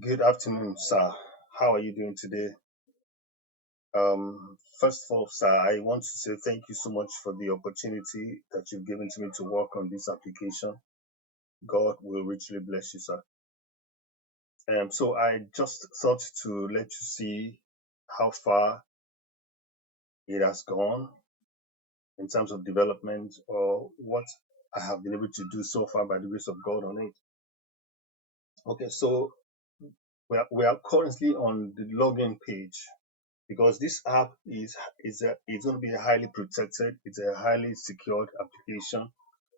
Good afternoon, sir. How are you doing today? First of all, sir, I want to say thank you so much for the opportunity that you've given to me to work on this application. God will richly bless you, sir. So I just thought to let you see how far it has gone in terms of development or what I have been able to do so far by the grace of God on it. Okay, so we are currently on the login page because this app is going to be a highly protected, it's a highly secured application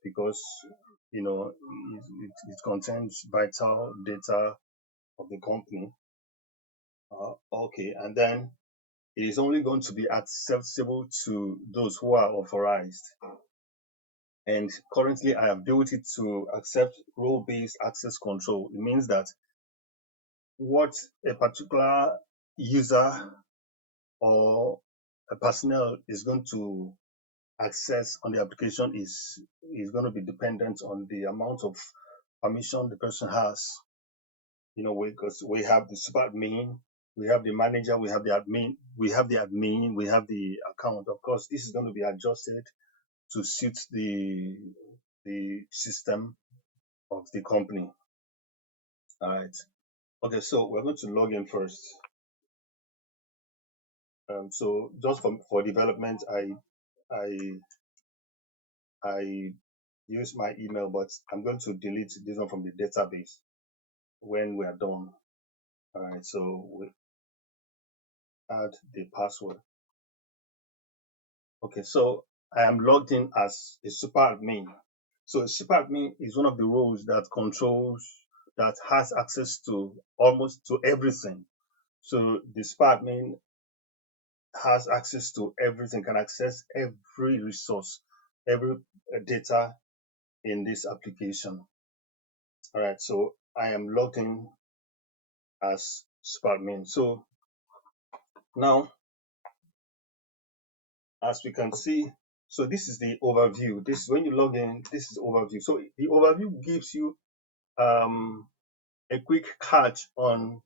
because it contains vital data of the company. Okay, and then it is only going to be accessible to those who are authorized. And currently, I have built it to accept role-based access control. It means that what a particular user or a personnel is going to access on the application is going to be dependent on the amount of permission the person has. Because we have the super admin, we have the manager, we have the account. Of course, this is going to be adjusted to suit the system of the company. All right. Okay, so we're going to log in first. So just for development, I I use my email, but I'm going to delete this one from the database when we are done. All right, so we add the password. Okay, so I am logged in as a super admin. So a super admin is one of the roles that has access to almost to everything. So the super admin has access to everything, can access every resource, every data in this application. All right, so I am logged in as super admin. So now, as we can see, so this is the overview. This is when you log in, this is the overview. So the overview gives you um, a quick catch on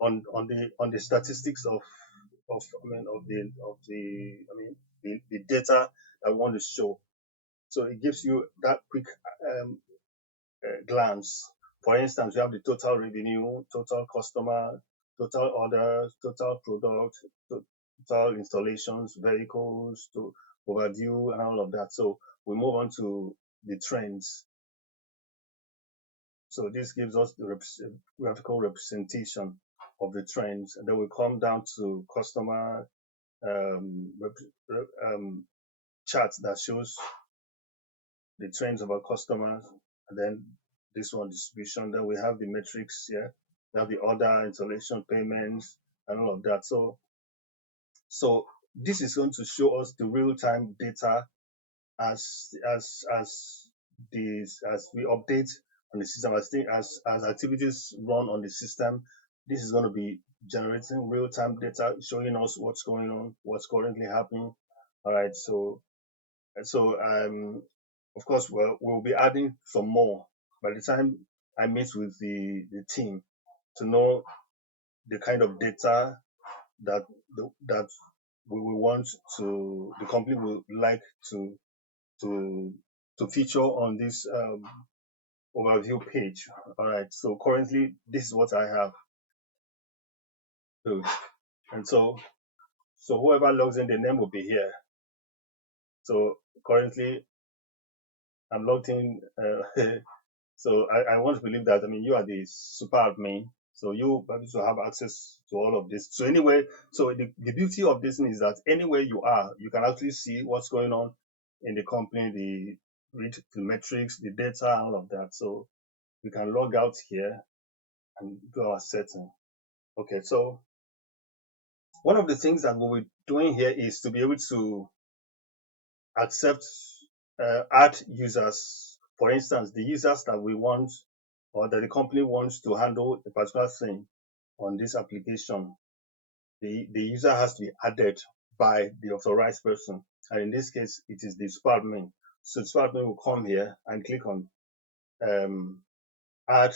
the statistics of the data that we want to show. So it gives you that quick um, glance. For instance, we have the total revenue, total customer, total orders, total product, total installations, vehicles, to overview, and all of that. So we move on to the trends. So this gives us the graphical representation of the trends, and then we come down to customer um, um, charts that shows the trends of our customers, and then this one distribution. Then we have the metrics here. We have the order, installation, payments, and all of that. So this is going to show us the real-time data as we update on the system. As activities run on the system, this is going to be generating real-time data, showing us what's going on, what's currently happening. All right. So of course, we'll be adding some more by the time I meet with the team to know the kind of data that that we will want to the company would like to to feature on this overview page. All right. So currently, this is what I have. So, and so whoever logs in, the name will be here. So currently, I'm logged in. So I want to believe that, I mean, you are the super admin, so you probably to have access to all of this. So anyway, so the beauty of this thing is that anywhere you are, you can actually see what's going on in the company, read the metrics, the data, all of that. So we can log out here and do our setting. Okay, so one of the things that we'll be doing here is to be able to accept add users. For instance, the users that we want or that the company wants to handle a particular thing on this application, the user has to be added by the authorized person. And in this case, it is the super admin. So the super admin will come here and click on add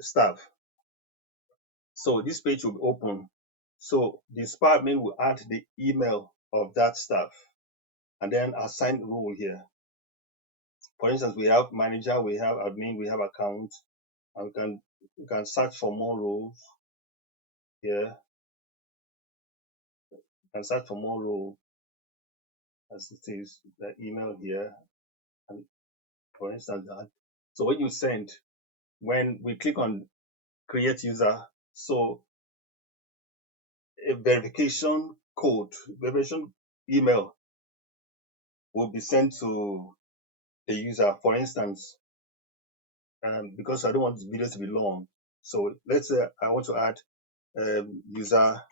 staff. So this page will be open. So the spa admin will add the email of that staff and then assign role here. For instance, we have manager, we have admin, we have account, and we can search for more roles here. You can search for more roles as it is the email here, and for instance that. So when you send, when we click on create user, so a verification code, verification email will be sent to the user. For instance, because I don't want this video to be long, so let's say I want to add user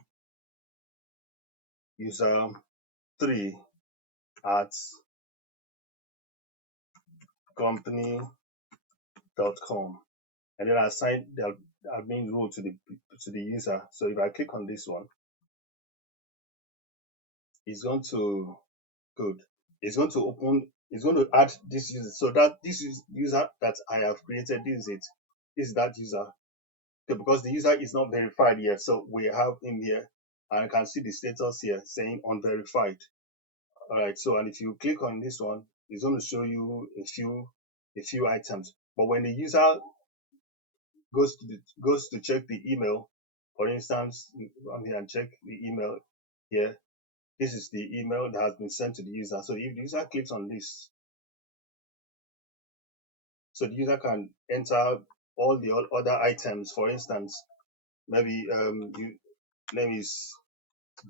3 at company.com, and then I assign the admin role to the user. So if I click on this one, it's going to good. It's going to open. It's going to add this user. So that this is user that I have created. This is it. This is that user. Okay, because the user is not verified yet, so we have him here, and I can see the status here saying unverified. All right. So and if you click on this one, it's going to show you a few items. But when the user goes to check the email, for instance, I'm here and check the email here. This is the email that has been sent to the user. So if the user clicks on this, so the user can enter all the other items. For instance, maybe name is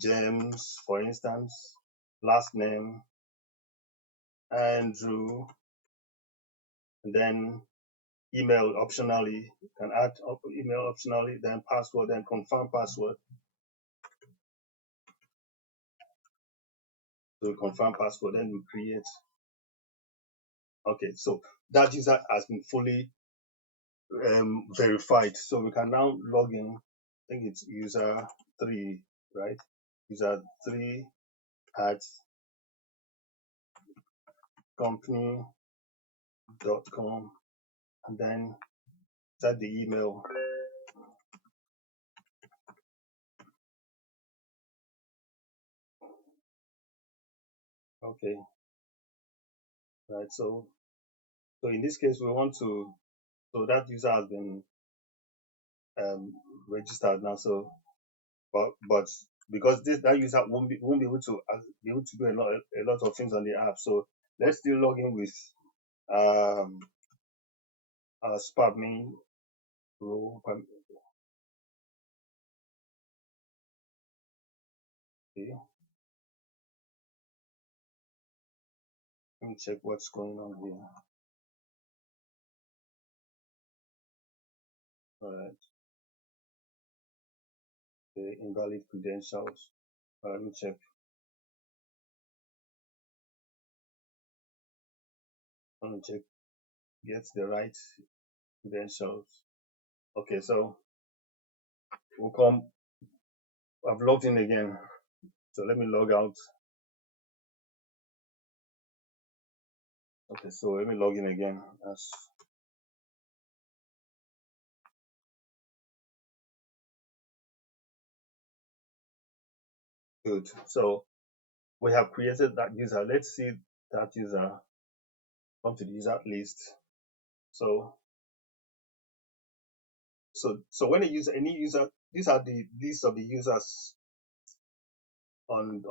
James, for instance, last name Andrew, and then email optionally, can add email optionally, then password, then confirm password. So confirm password, then we create. Okay, so that user has been fully verified. So we can now log in. I think it's user 3, right? User 3 at company.com, and then set the email. Okay, right. So in this case, we want to. So that user has been registered now. So, but because that user won't be able to do a lot of things on the app. So let's still log in with um SpAdmin role. Okay, let me check what's going on here. All right. Okay, invalid credentials. Let me check. Let me check. Get the right credentials. Okay, so we'll come. I've logged in again. So let me log out. Okay, so let me log in again. That's good. So we have created that user. Let's see that user. Come to the user list. So when any user, these are the list of the users on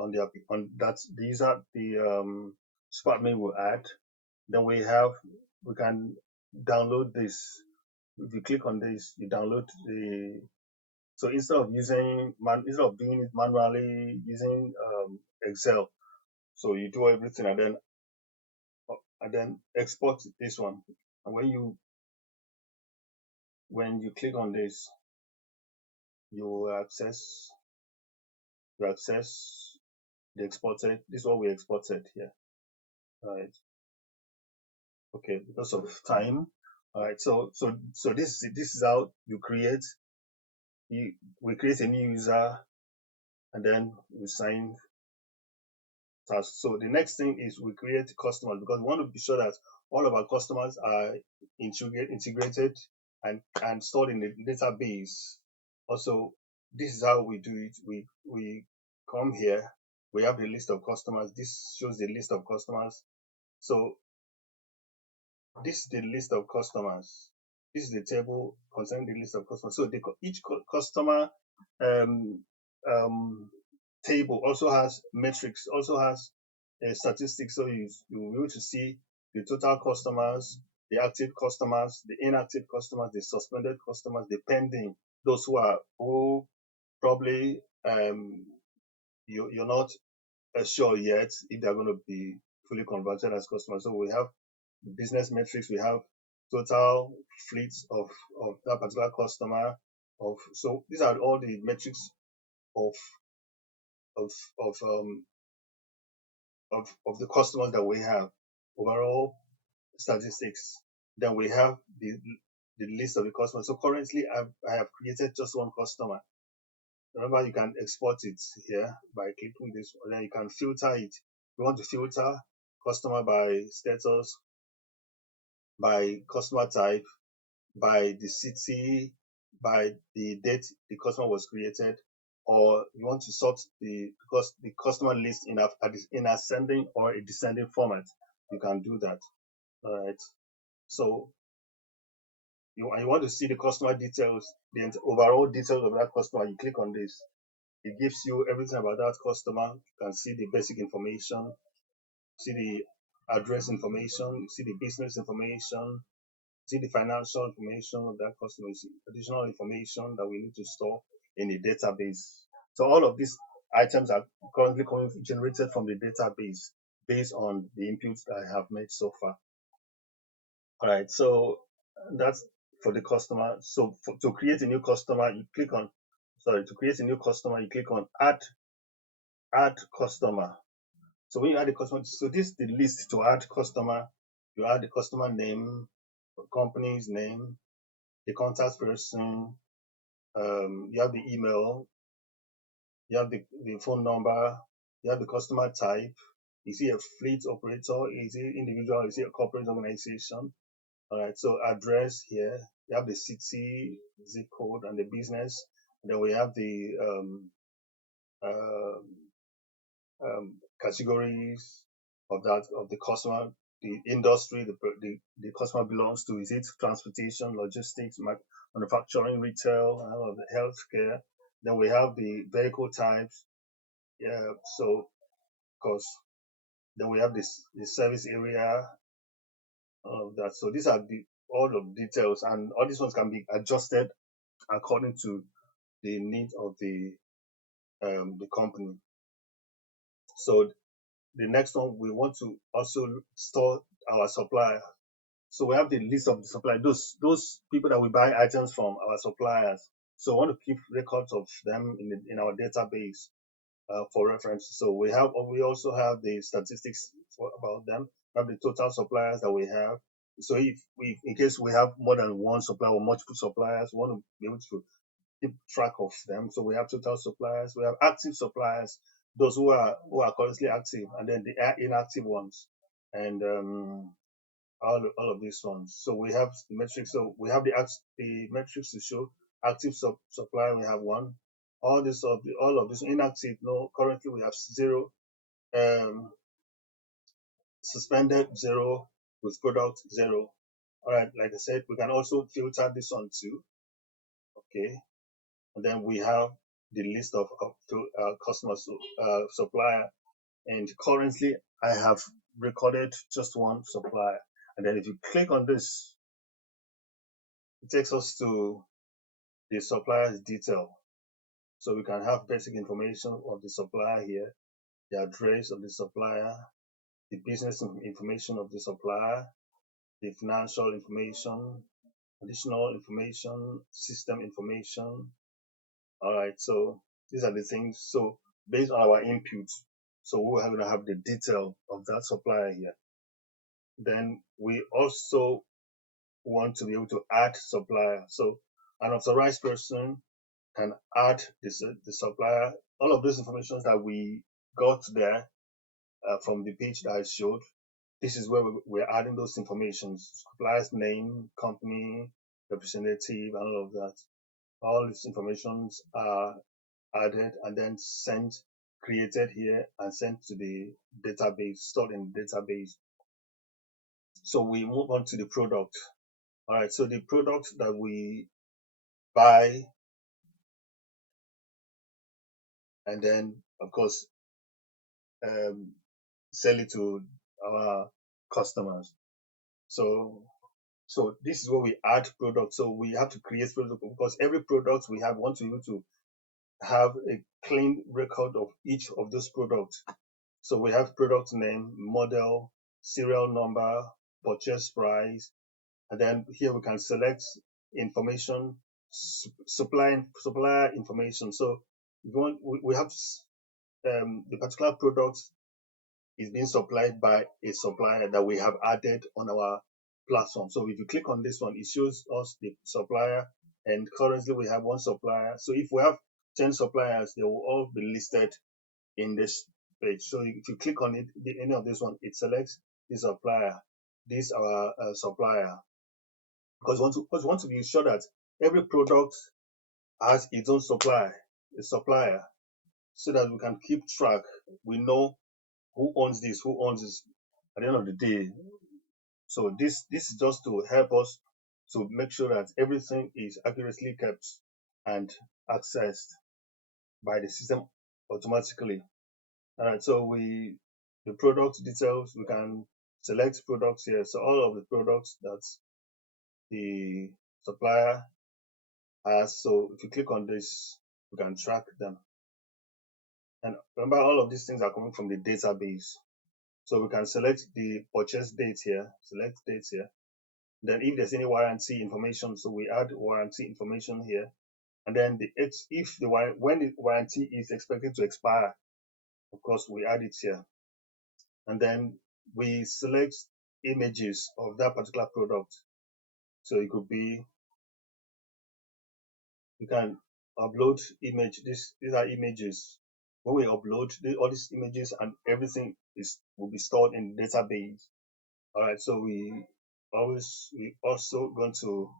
that the user SpAdmin will add. Then we can download this. If you click on this, you download the. So instead of doing it manually using Excel, so you do everything and then export this one. And when you click on this, you access the exported. This is what we exported here. All right. Okay, because of time. All right. So this is how we create a new user, and then we sign tasks. So the next thing is we create customers, because we want to be sure that all of our customers are integrated and stored in the database. Also, this is how we do it. We come here. We have the list of customers. This shows the list of customers. So this is the list of customers. This is the table concerning the list of customers. So each customer um, um, table also has metrics, also has statistics. So you will be able to see the total customers, the active customers, the inactive customers, the suspended customers, the pending, those who probably you're not sure yet if they're going to be fully converted as customers. So we have business metrics, we have total fleets of that particular customer. So these are all the metrics of of of um of the customers that we have, overall statistics. Then we have the list of the customers. So currently I have created just one customer. Remember, you can export it here by clicking this, and then you can filter it. You want to filter customer by status, by customer type, by the city, by the date the customer was created, or you want to sort the customer list in ascending or a descending format. You can do that. All right. So you want to see the customer details, the overall details of that customer. You click on this. It gives you everything about that customer. You can see the basic information, see the address information, see the business information, see the financial information of that customer, see additional information that we need to store in the database. So all of these items are currently generated from the database based on the inputs that I have made so far. All right, so that's for the customer. So to create a new customer, you click on, sorry, to create a new customer, you click on add customer. So when you add a customer, so this is the list to add customer. You add the customer name, company's name, the contact person, you have the email, you have the phone number, you have the customer type. Is he a fleet operator? Is he individual? Is he a corporate organization? All right, so address here, you have the city, zip code, and the business. And then we have the uh, categories of the customer, the industry the customer belongs to. Is it transportation, logistics, manufacturing, retail, and all of the healthcare? Then we have the vehicle types. Yeah, so of course, then we have the service area, all of that. So these are all of details, and all these ones can be adjusted according to the needs of the company. So the next one, we want to also store our supplier. So we have the list of the suppliers, those people that we buy items from, our suppliers. So we want to keep records of them in our database for reference. So we also have the statistics about them. We have the total suppliers that we have. So if in case we have more than one supplier or multiple suppliers, we want to be able to keep track of them. So we have total suppliers, we have active suppliers, those who are currently active, and then the inactive ones, and all of these ones. So we have the metrics. So we have the metrics to show active supplier. We have one. All of this inactive. No, currently we have zero. Um, Suspended zero, with product zero. All right. Like I said, we can also filter this one too. Okay. And then we have the list of customers, supplier. And currently, I have recorded just one supplier. And then if you click on this, it takes us to the supplier's detail. So we can have basic information of the supplier here, the address of the supplier, the business information of the supplier, the financial information, additional information, system information. All right, so these are the things. So based on our inputs, so we're going to have the detail of that supplier here. Then we also want to be able to add supplier. So an authorized person can add the supplier. All of those information that we got there from the page that I showed, this is where we're adding those information: supplier's name, company, representative, and all of that. all these informations are added and then sent, created here and sent to the database, stored in the database. So we move on to the product. All right, so the product that we buy and then, of course, um, sell it to our customers. So, so this is where we add products. So we have to create product because every product we have want to be able to have a clean record of each of those products. So we have product name, model, serial number, purchase price, and then here we can select information, supplier information. So we have the particular product is being supplied by a supplier that we have added on our platform. So if you click on this one, it shows us the supplier, and currently we have one supplier. So if we have 10 suppliers, they will all be listed in this page. So if you click on it, any of this one, it selects this supplier, this our supplier, because we want to be sure that every product has its own a supplier, so that we can keep track. We know who owns this, who owns this at the end of the day. So this is just to help us to make sure that everything is accurately kept and accessed by the system automatically. All right, so the product details, we can select products here. So all of the products that the supplier has. So if you click on this, we can track them. And remember, all of these things are coming from the database. So we can select the purchase date here, select dates here. Then if there's any warranty information, so we add warranty information here. And then when the warranty is expected to expire, of course, we add it here. And then we select images of that particular product. So it could be, you can upload image. These are images. When we upload all these images and everything will be stored in the database. All right, so we also going to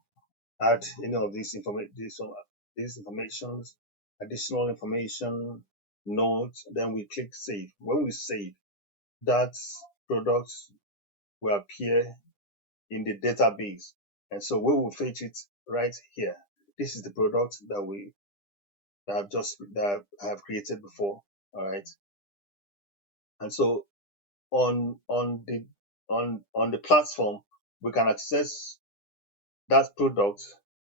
add any of these informations, additional information, notes. Then we click save. When we save, that product will appear in the database, and so we will fetch it right here. This is the product that I have created before. All right, and so on the platform we can access that product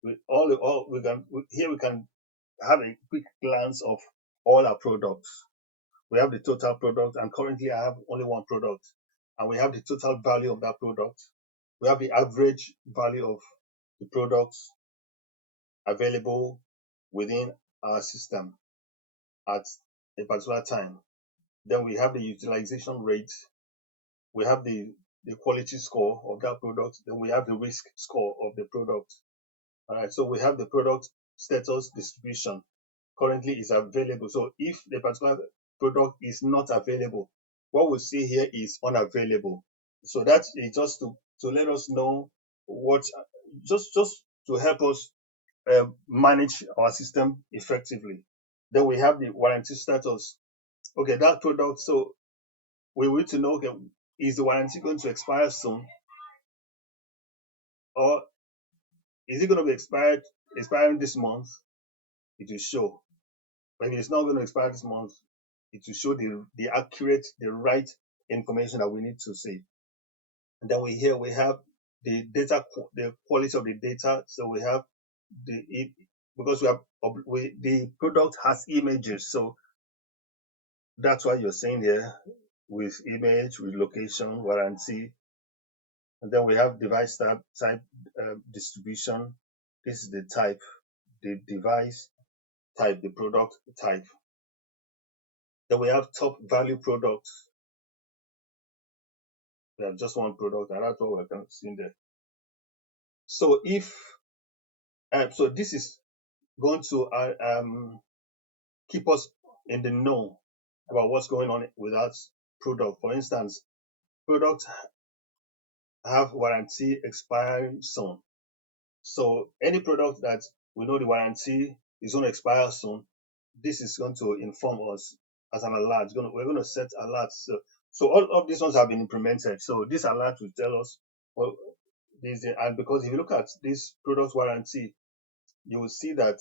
with all we can here we can have a quick glance of all our products. We have the total product, and currently I have only one product, and we have the total value of that product. We have the average value of the products available within our system at a particular time. Then we have the utilization rate, we have the quality score of that product, then we have the risk score of the product. All right, so we have the product status distribution currently is available. So if the particular product is not available, what we see here is unavailable. So that is just to let us know what, just to help us manage our system effectively. Then we have the warranty status. Okay, that product. So we need to know, okay, is the warranty going to expire soon, or is it going to be expiring this month? It will show. But if it's not going to expire this month, it will show the accurate, the right information that we need to see. And then we have the data, the quality of the data. So we have because the product has images, so that's why you're seeing here with image, with location, warranty. And then we have device type distribution. This is the type, the device type, the product type. Then we have top value products. We have just one product, and that's what we're kind of seeing there. So so this is going to keep us in the know about what's going on with that product. For instance, products have warranty expiring soon. So any product that We know the warranty is going to expire soon. This is going to inform us as an alert. We're going to set alerts. So all of these ones have been implemented. So this alert will tell us, well, and because if you look at this product warranty, you will see that.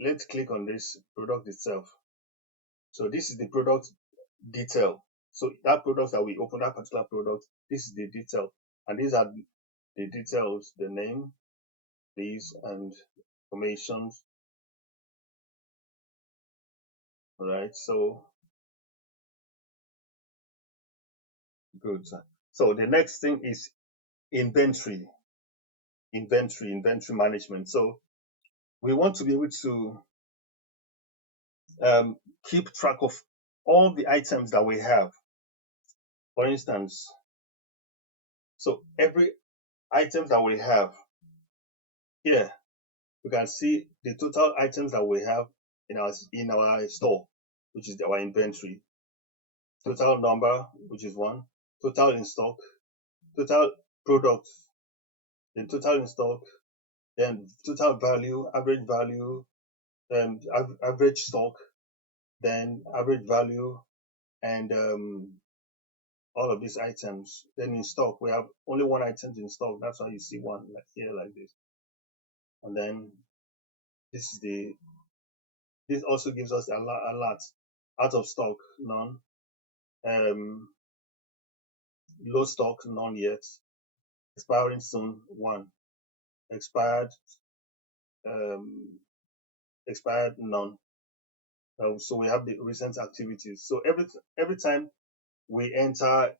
Let's click on this product itself. So this is the product detail. So that product that we open, that particular product, this is the detail, and these are the details: the name, these, and information. Right. So good. So the next thing is inventory, inventory management. So we want to be able to um, keep track of all the items that we have. For instance, so every item that we have here, we can see the total items that we have in our store, which is our inventory. Total number, which is one. Total in stock. Total product. Then total in stock. Then total value, average stock, then average value, and all of these items. Then in stock, we have only one item in stock. That's why you see one like here, like this. And then this also gives us a lot. Out of stock, none. Low stock, none yet. Expiring soon, one. Expired, um, none. So we have the recent activities. So every time we enter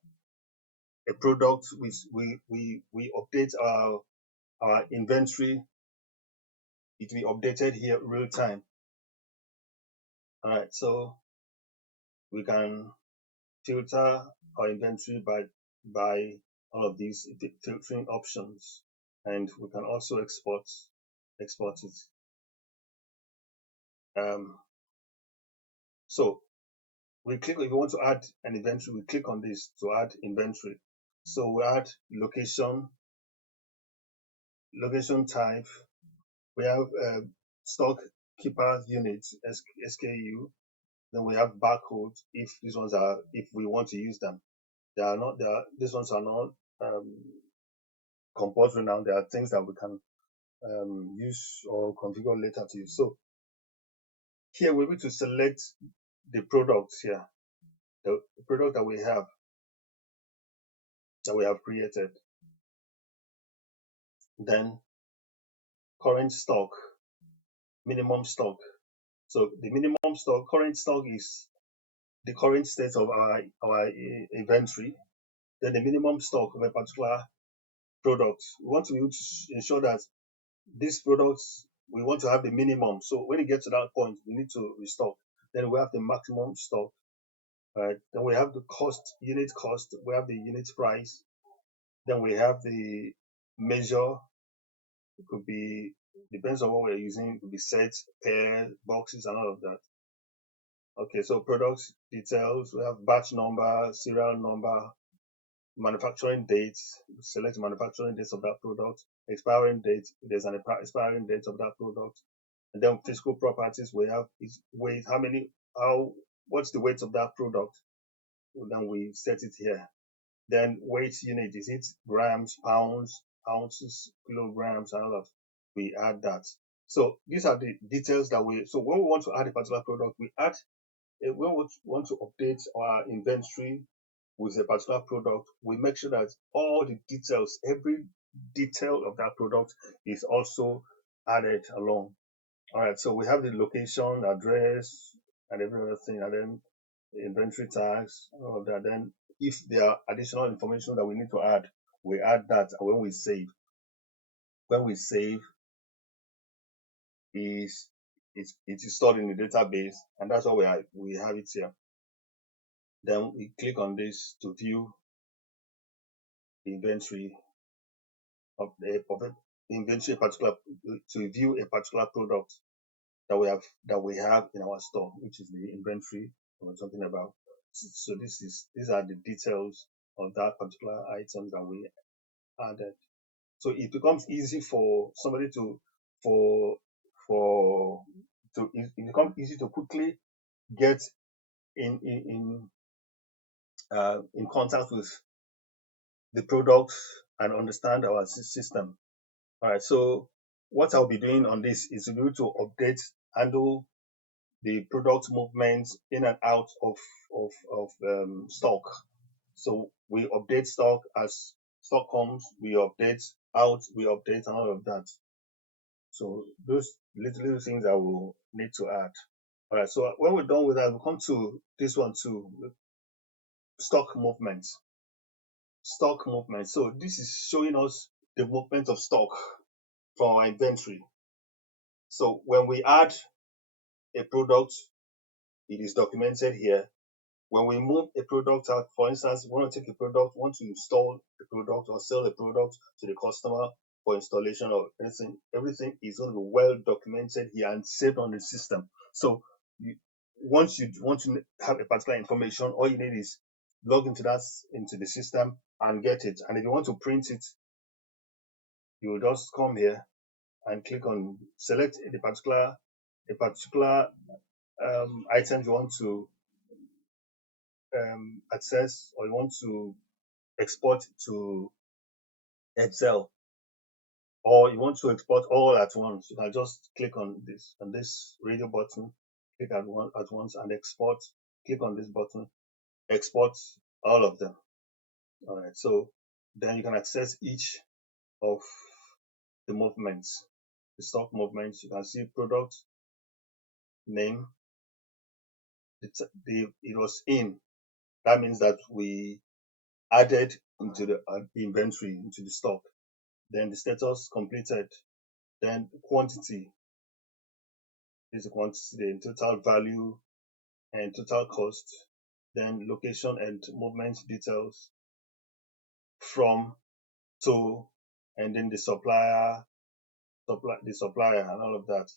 a product, we update our inventory. It will be updated here real time. All right, so we can filter our inventory by all of these filtering options, and we can also export it. So we click, if we want to add an inventory, we click on this to add inventory. So we add location type. We have stock keeper unit, SKU. Then we have barcode. If we want to use them, these ones are not compulsory now. There are things that we can use or configure later to use. So here we're able to select the products here, the product that we have created. Then current stock, minimum stock. So the minimum stock, current stock is the current state of our inventory. Then the minimum stock of a particular product. We want to be able to ensure that these products, we want to have the minimum. So when it gets to that point, we need to restock. Then we have the maximum stock. Right. Then we have the unit cost. We have the unit price. Then we have the measure. It could be, depends on what we're using. It could be sets, pairs, boxes, and all of that. Okay, so product details. We have batch number, serial number, manufacturing date. Select the manufacturing date of that product. Expiring date. There's an expiring date of that product. And then physical properties. We have its weight. What's the weight of that product? Then we set it here. Then weight unit, is it grams, pounds, ounces, kilograms, and all of. We add that. So these are the details that so when we want to add a particular product, we add. When we want to update our inventory with a particular product, we make sure that all the details, every detail of that product is also added along. All right, so we have the location, address, and every other thing, and then the inventory tags, all of that. Then if there are additional information that we need to add, we add that. And when we save, it is stored in the database, and that's why we have it here. Then we click on this to view the inventory of inventory to view a particular product that we have in our store, which is the inventory we're talking about. So these are the details of that particular item that we added. So it becomes easy for somebody for for it becomes easy to quickly get in contact with the products and understand our system. All right. So what I'll be doing on this is to be able to handle the product movements in and out of stock. So we update stock as stock comes, we update out, we update and all of that. So those little things I will need to add. All right. So when we're done with that, we come to this one too, stock movements. Stock movement. So this is showing us the movement of stock from our inventory. So when we add a product, it is documented here. When we move a product out, for instance, we want to take a product, want to install a product or sell a product to the customer for installation or anything, everything is going to be well documented here and saved on the system. So you, once you want to have a particular information, all you need is log into the system and get it. And if you want to print it, you will just come here and click on select a particular item you want to access or you want to export to Excel, or you want to export all at once. You can just click on this radio button, click at once and export. Click on this button, export all of them. All right. So then you can access each of the movements, the stock movements. You can see product name. It was in. That means that we added into the inventory, into the stock. Then the status completed. Then quantity is the quantity, the total value and total cost. Then location and movement details from, to, and then the supplier, and all of that.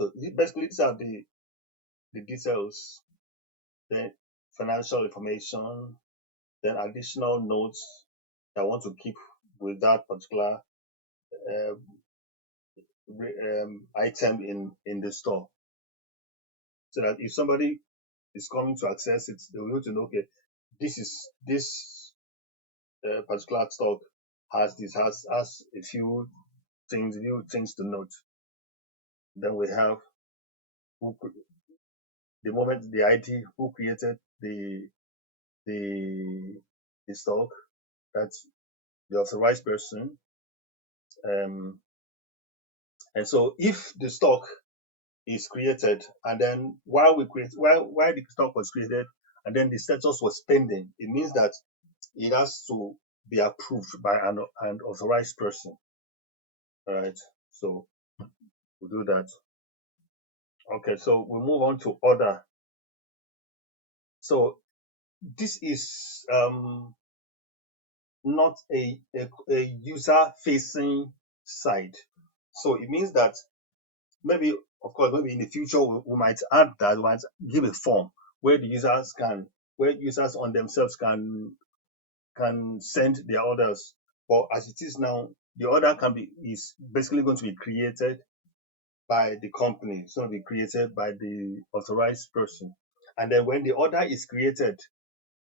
So basically, these are the details. Then financial information, then additional notes that I want to keep with that particular uh, item in the store, so that if somebody is coming to access it, they will be able to know, okay, this particular stock has a few things to note. Then we have who, the moment the ID, who created the the stock, that's the authorized person. Um, and so if the stock is created, and then while the stock was created, and then the status was pending, it means that it has to be approved by an authorized person. All right. So we'll do that. Okay. So we move on to order. So this is not a user facing side. So it means that maybe, of course, maybe in the future we might add that, we might give a form where where users on themselves can send their orders. But as it is now, the order is basically going to be created by the company. It's going to be created by the authorized person. And then when the order is created,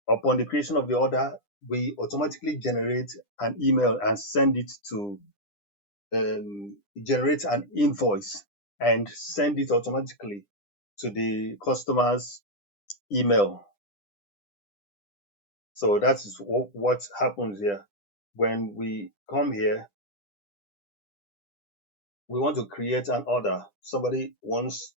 upon the creation of the order, we automatically generate an email and send it to generate an invoice and send it automatically to the customer's email. So that is what happens here. When we come here, we want to create an order. Somebody wants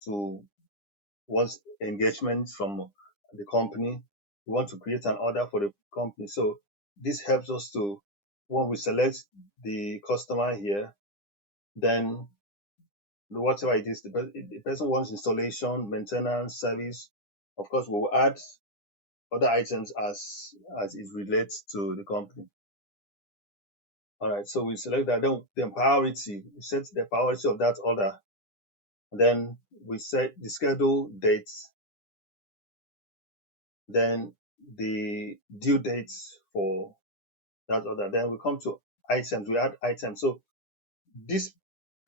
engagement from the company. We want to create an order for the company. So this helps us to, when we select the customer here, then whatever it is, the person wants installation, maintenance, service. Of course, we'll add other items as it relates to the company. All right, so we select that. Then priority, we set the priority of that order. Then we set the schedule dates, then the due dates for that order. Then we come to items. We add items. So this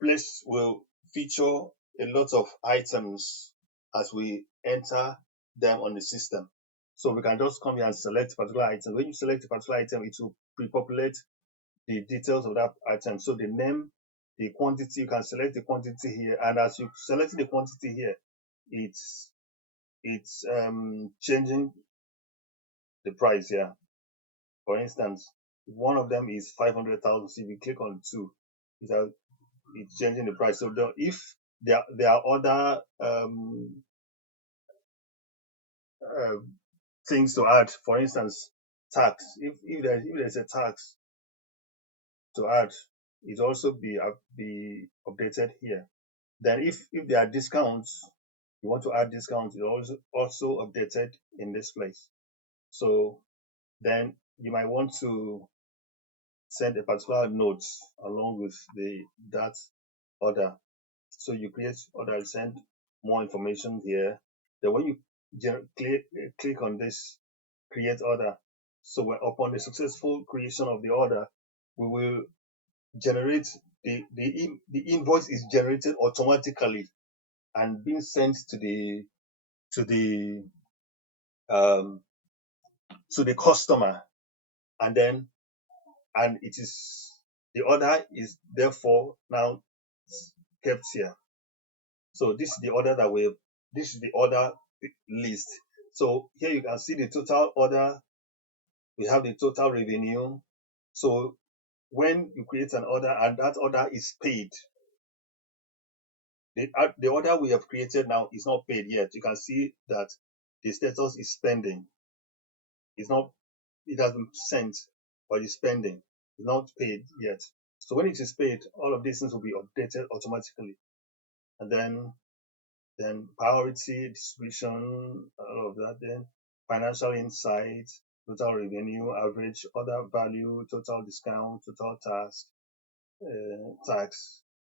place will feature a lot of items as we enter them on the system. So we can just come here and select particular item. When you select a particular item, it will pre-populate the details of that item. So the name, the quantity, you can select the quantity here. And as you select the quantity here, it's changing the price here. For instance, one of them is 500,000. So if you click on two, it's changing the price. So if there are other uh, things to add, for instance, tax. If there's a tax to add, it also be updated here. Then if there are discounts, you want to add discounts, it's also updated in this place. So then you might want to send a particular note along with that order. So you create order, send more information here. Then when you click on this create order, so upon the successful creation of the order, we will generate the invoice is generated automatically and being sent to the um, customer, and then it is the order is therefore now kept here. So this is the order this is the order list. So here you can see the total order. We have the total revenue. So when you create an order and that order is paid, the order we have created now is not paid yet. You can see that the status is pending. It's not, it has been sent, but it's pending. It's not paid yet. So when it is paid, all of these things will be updated automatically. And then priority distribution, all of that. Then financial insight, total revenue, average order value, total discount, total tax.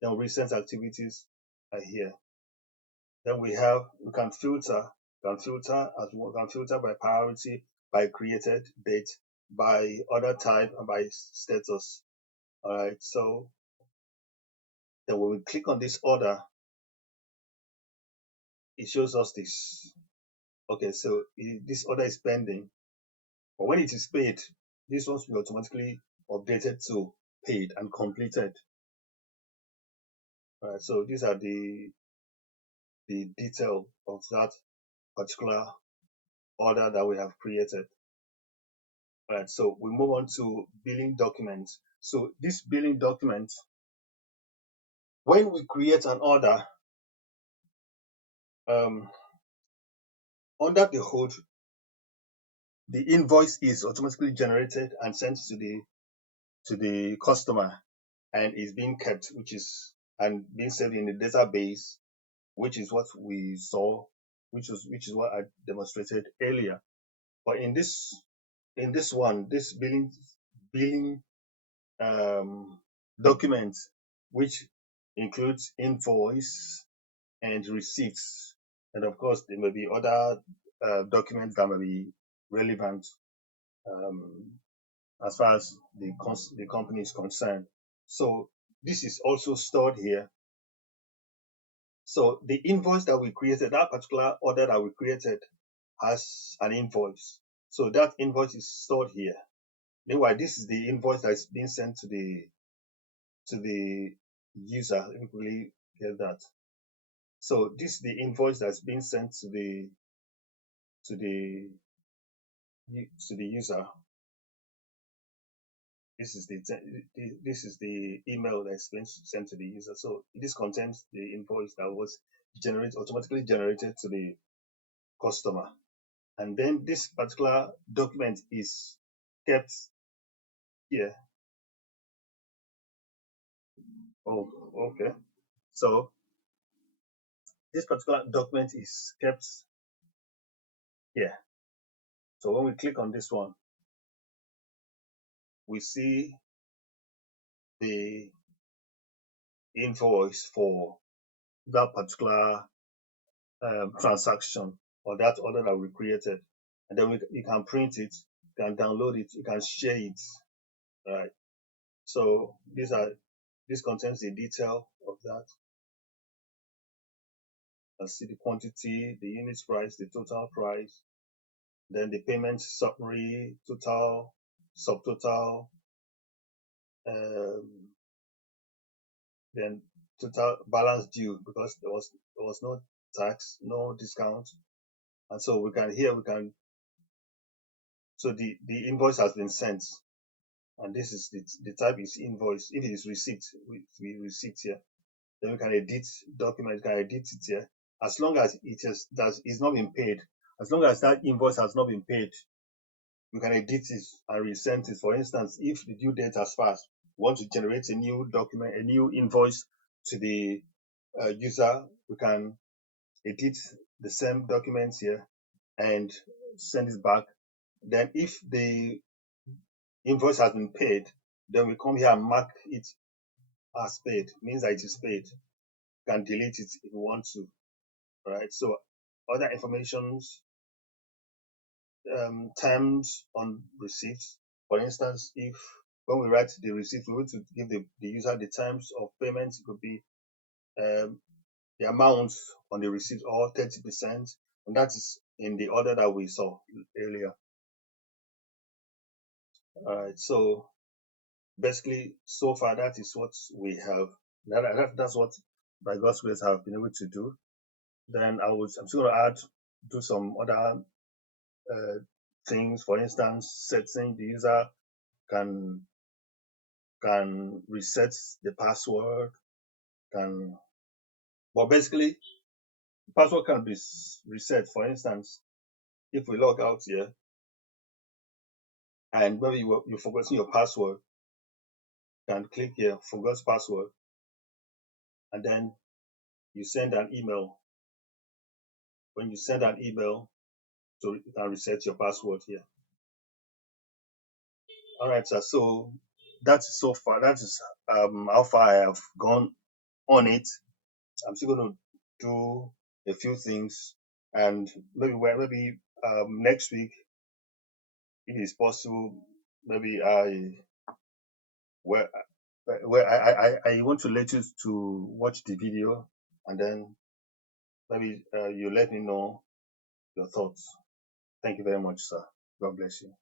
Then recent activities are here. Then we can filter by priority, by created date, by order type, and by status. All right. So then when we click on this order, it shows us this. Okay, so this order is pending, but when it is paid, this one will be automatically updated to paid and completed. All right. So these are the detail of that particular order that we have created. All right, so we move on to billing documents. So this billing document, when we create an order, under the hood, the invoice is automatically generated and sent to the customer, and is being kept, and being saved in the database, which is what we saw, which is what I demonstrated earlier. But in this one, this billing document, which includes invoice and receipts, and of course there may be other documents that may be relevant as far as the company is concerned. So this is also stored here. So the invoice that we created, that particular order that we created, has an invoice. So that invoice is stored here. Meanwhile, this is the invoice that is being sent to the user. Let me quickly get that. So this is the invoice that's being sent to the user. This is the email that's been sent to the user. So this contains the invoice that was automatically generated to the customer. And then this particular document is kept here. Oh, okay. So this particular document is kept here. So when we click on this one, we see the invoice for that particular transaction or that order that we created. And then you can print it, you can download it, you can share it, right? So this contains the detail of that. Let's see the quantity, the unit price, the total price, then the payment summary, total, subtotal, um, then total balance due, because there was no tax, no discount, and so we can so the invoice has been sent, and this is the type is invoice. If it is receipt, we receipt here. Then we can edit document, can edit it here. As long as it's not been paid, as long as that invoice has not been paid, we can edit it and resend it. For instance, if the due date has passed, we want to generate a new document, a new invoice to the user, we can edit the same documents here and send it back. Then if the invoice has been paid, then we come here and mark it as paid. Means that it is paid. You can delete it if you want to. Right. So other informations, terms on receipts. For instance, if when we write the receipt, we want to give the user the terms of payment. It could be the amount on the receipt or 30%, and that is in the order that we saw earlier. All right. So basically, so far that is what we have. That's what by God's grace I have been able to do. Then I'm still going to do some other things. For instance, setting the user can reset the password, but basically the password can be reset. For instance, if we log out here and maybe you're forgetting your password, you can click here, forgot password, and then you send an email. When you send an email, so you can reset your password here. All right, sir. So that's so far. That is how far I have gone on it. I'm still going to do a few things, and maybe next week, if it's possible, maybe where I want to let you to watch the video, and then maybe you let me know your thoughts. Thank you very much, sir. God bless you.